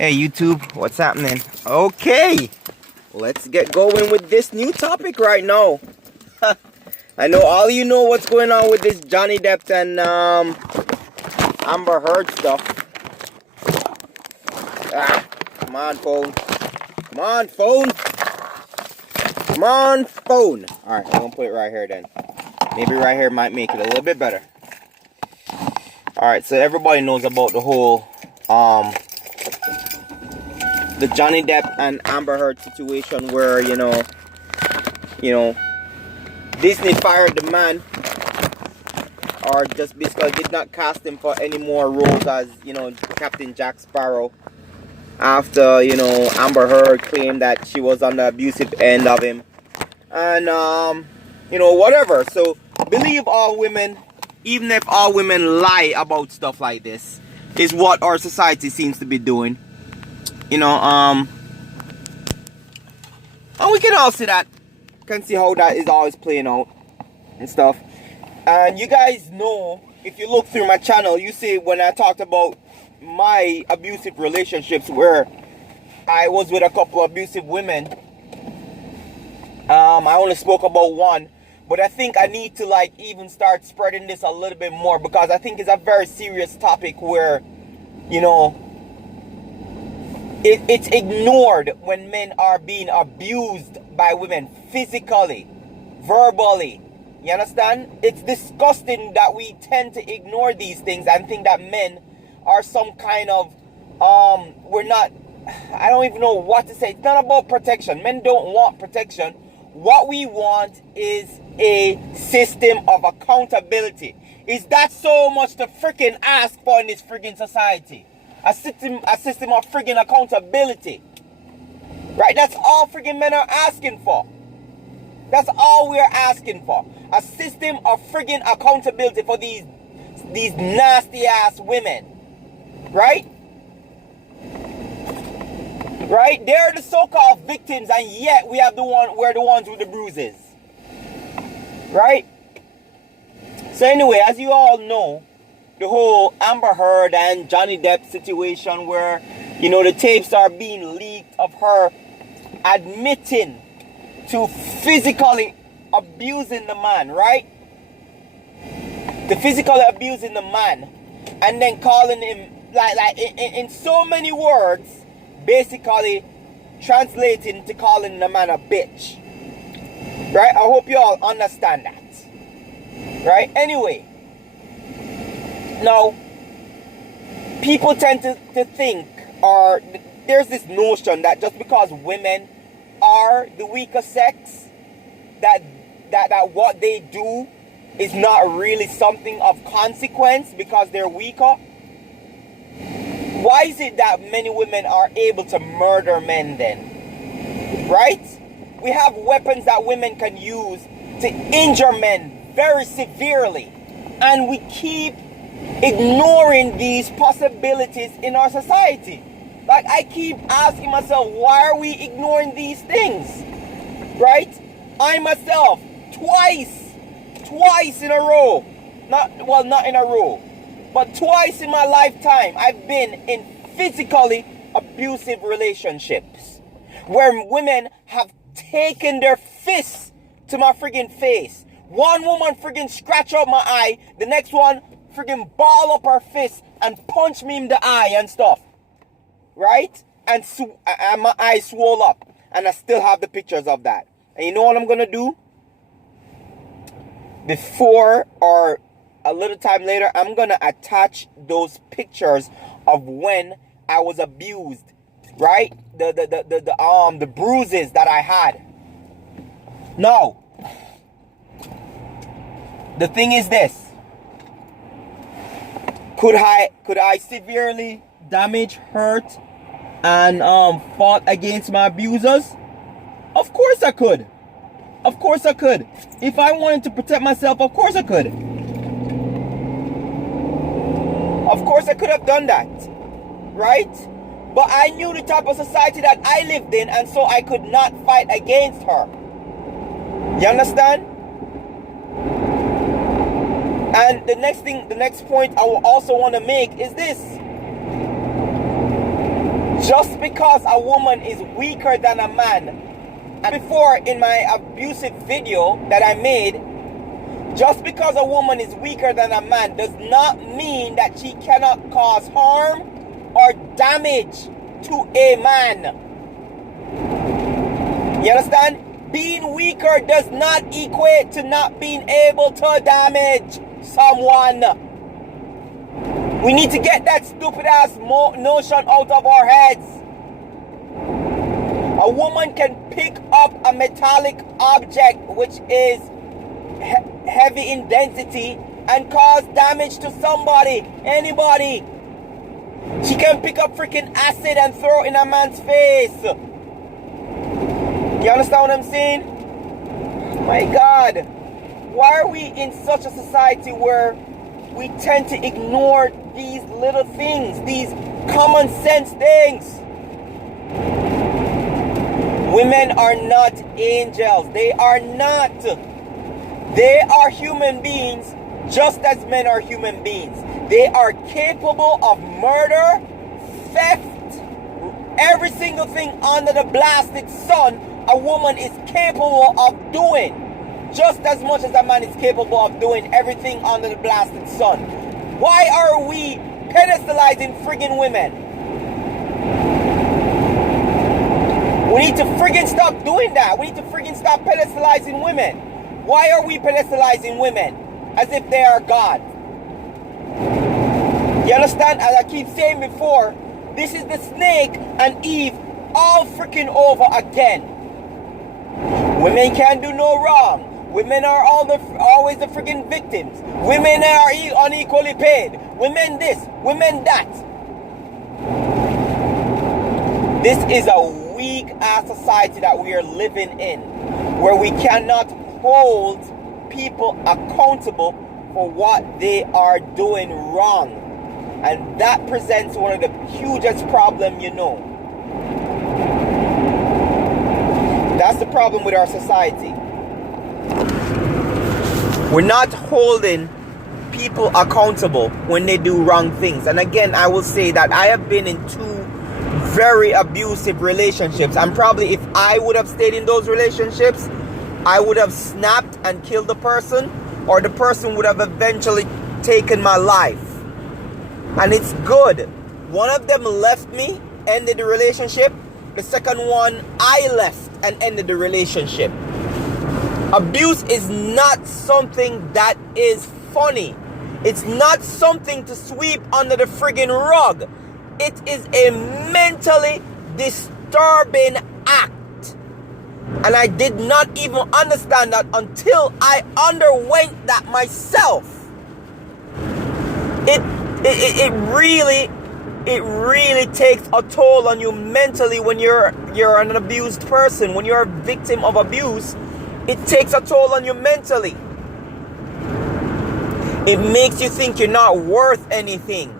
Hey YouTube, what's happening? Okay, let's get going with this new topic right now. I know all you know what's going on with this Johnny Depp and Amber Heard stuff. Come on phone. Come on phone. Come on phone. Alright, I'm gonna put it right here then. Maybe right here might make it a little bit better. Alright, so everybody knows about the whole the Johnny Depp and Amber Heard situation where, you know, Disney fired the man, or just basically did not cast him for any more roles as, Captain Jack Sparrow, after, Amber Heard claimed that she was on the abusive end of him. And, whatever. So, believe all women, even if all women lie about stuff like this, is what our society seems to be doing. And we can all see that, can see how that is always playing out and stuff. And you guys know, if you look through my channel, you see when I talked about my abusive relationships where I was with a couple of abusive women, I only spoke about one, but I think I need to even start spreading this a little bit more, because I think it's a very serious topic where, it's ignored when men are being abused by women physically, verbally. You understand? It's disgusting that we tend to ignore these things and think that men are some kind of, we're not, I don't even know what to say. It's not about protection. Men don't want protection. What we want is a system of accountability. Is that so much to freaking ask for in this freaking society? A system of friggin' accountability. Right? That's all friggin' men are asking for. That's all we're asking for. A system of friggin' accountability for these nasty ass women. Right? Right? They're the so-called victims, and yet we're the ones with the bruises. Right? So anyway, as you all know, the whole Amber Heard and Johnny Depp situation where, the tapes are being leaked of her admitting to physically abusing the man, right? To physically abusing the man, and then calling him, in so many words, basically translating to calling the man a bitch. Right? I hope you all understand that. Right? Anyway. Now, people tend to think, or there's this notion that just because women are the weaker sex, that what they do is not really something of consequence because they're weaker. Why is it that many women are able to murder men then? Right? We have weapons that women can use to injure men very severely, and we keep ignoring these possibilities in our society. I keep asking myself, why are we ignoring these things? Right? I myself, twice in a row, not in a row, but twice in my lifetime, I've been in physically abusive relationships where women have taken their fists to my friggin' face. One woman friggin' scratch out my eye, the next one friggin' ball up her fist and punch me in the eye and stuff. Right? And my eye swole up. And I still have the pictures of that. And you know what I'm gonna do? Before or a little time later, I'm gonna attach those pictures of when I was abused. Right? The bruises that I had. Now, the thing is this. Could I severely damage, hurt, and fought against my abusers? Of course I could. Of course I could. If I wanted to protect myself, of course I could. Of course I could have done that. Right? But I knew the type of society that I lived in, and so I could not fight against her. You understand? And the next point I will also want to make is this. Just because a woman is weaker than a man, and before in my abusive video that I made, just because a woman is weaker than a man does not mean that she cannot cause harm or damage to a man. You understand? Being weaker does not equate to not being able to damage someone. We need to get that stupid ass notion out of our heads. A woman can pick up a metallic object which is heavy in density and cause damage to somebody, anybody. She can pick up freaking acid and throw it in a man's face. You understand what I'm saying? My God, why are we in such a society where we tend to ignore these little things, these common sense things? Women are not angels. They are not. They are human beings just as men are human beings. They are capable of murder, theft, every single thing under the blasted sun a woman is capable of doing. Just as much as a man is capable of doing everything under the blasted sun. Why are we pedestalizing friggin' women? We need to friggin' stop doing that. We need to friggin' stop pedestalizing women. Why are we pedestalizing women as if they are God? You understand? As I keep saying before, this is the snake and Eve all freaking over again. Women can't do no wrong. Women are always the freaking victims. Women are unequally paid. Women this, women that. This is a weak ass society that we are living in, where we cannot hold people accountable for what they are doing wrong. And that presents one of the hugest problems, you know. That's the problem with our society. We're not holding people accountable when they do wrong things. And again, I will say that I have been in 2 very abusive relationships. And probably if I would have stayed in those relationships, I would have snapped and killed the person, or the person would have eventually taken my life. And it's good. One of them left me, ended the relationship. The second one, I left and ended the relationship. Abuse is not something that is funny. It's not something to sweep under the friggin' rug. It is a mentally disturbing act. And I did not even understand that until I underwent that myself. It really takes a toll on you mentally when you're an abused person. When you're a victim of abuse, it takes a toll on you mentally. It makes you think you're not worth anything.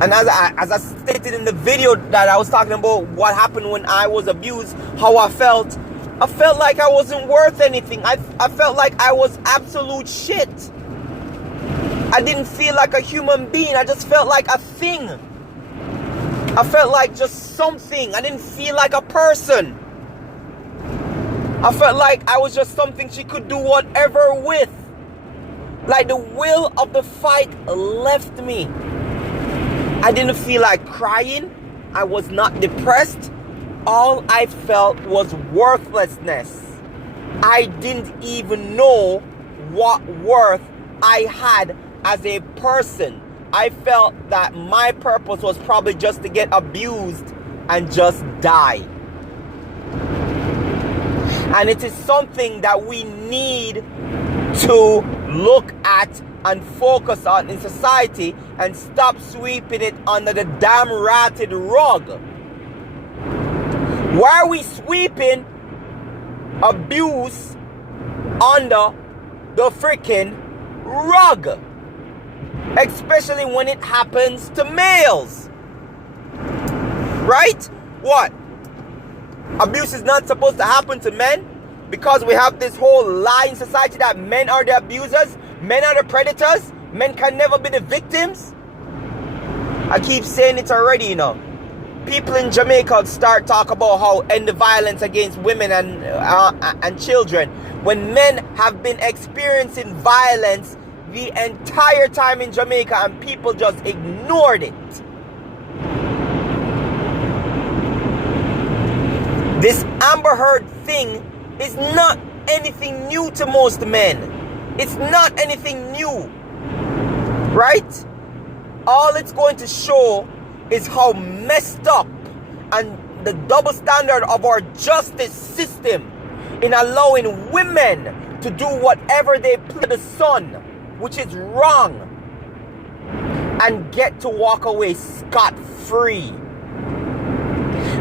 And as I stated in the video that I was talking about what happened when I was abused, how I felt like I wasn't worth anything. I felt like I was absolute shit. I didn't feel like a human being. I just felt like a thing. I felt like just something. I didn't feel like a person. I felt like I was just something she could do whatever with. Like the will of the fight left me. I didn't feel like crying. I was not depressed. All I felt was worthlessness. I didn't even know what worth I had as a person. I felt that my purpose was probably just to get abused and just die. And it is something that we need to look at and focus on in society and stop sweeping it under the damn rotted rug. Why are we sweeping abuse under the freaking rug? Especially when it happens to males. Right? What? Abuse is not supposed to happen to men? Because we have this whole lie in society that men are the abusers, men are the predators, men can never be the victims. I keep saying it already, you know. people in Jamaica start talk about how end the violence against women and children, when men have been experiencing violence the entire time in Jamaica and people just ignored it. This Amber Heard thing is not anything new to most men. It's not anything new, right? All it's going to show is how messed up and the double standard of our justice system in allowing women to do whatever they please the sun, which is wrong, and get to walk away scot-free.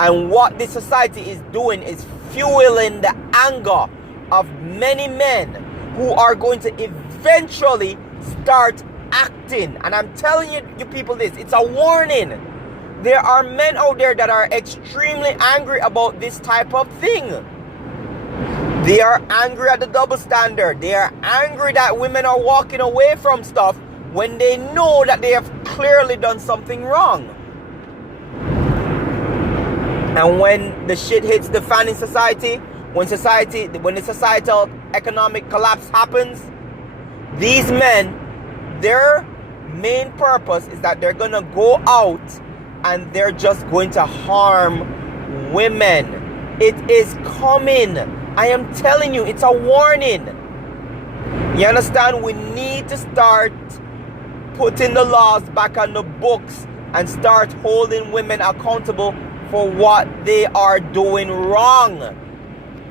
And what this society is doing is fueling the anger of many men who are going to eventually start acting. And I'm telling you people this, it's a warning. There are men out there that are extremely angry about this type of thing. They are angry at the double standard. They are angry that women are walking away from stuff when they know that they have clearly done something wrong. And when the shit hits the fan in society, when the societal economic collapse happens, these men, their main purpose is that they're gonna go out and they're just going to harm women. It is coming. I am telling you, it's a warning. You understand? We need to start putting the laws back on the books and start holding women accountable for what they are doing wrong.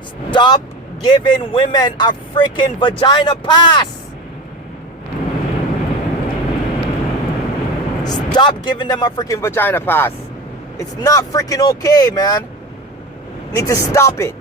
Stop giving women a freaking vagina pass. Stop giving them a freaking vagina pass. It's not freaking okay, man. Need to stop it.